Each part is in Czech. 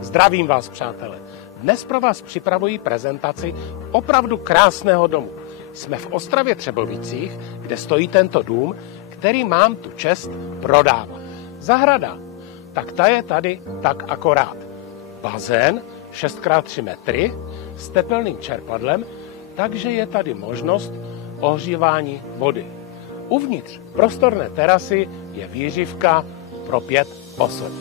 Zdravím vás, přátelé. Dnes pro vás připravuji prezentaci opravdu krásného domu. Jsme v Ostravě Třebovicích, kde stojí tento dům, který mám tu čest prodávat. Zahrada, tak ta je tady tak akorát. Bazén 6x3 metry s tepelným čerpadlem, takže je tady možnost ohřívání vody. Uvnitř prostorné terasy je výřivka pro 5 osob.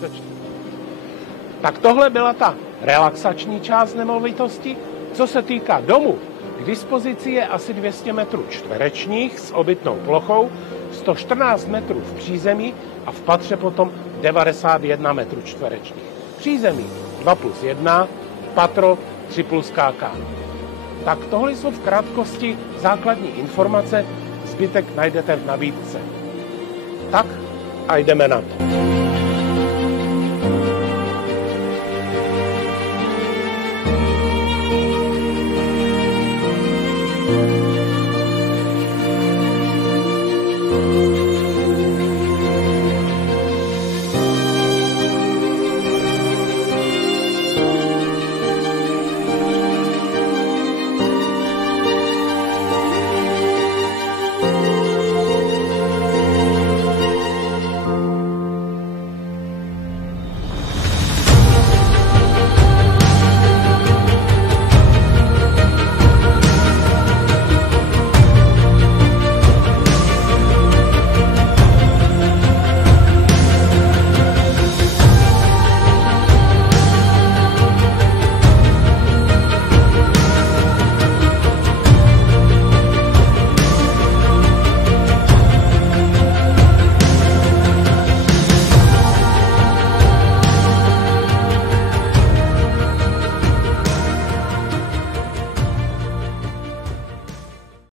Tak tohle byla ta relaxační část nemovitosti. Co se týká domu, k dispozici je asi 200 metrů čtverečních s obytnou plochou, 114 metrů v přízemí a v patře potom 91 metrů čtverečních. Přízemí 2+1, patro 3+KK. Tak tohle jsou v krátkosti základní informace, zbytek najdete v nabídce. Tak a jdeme na to.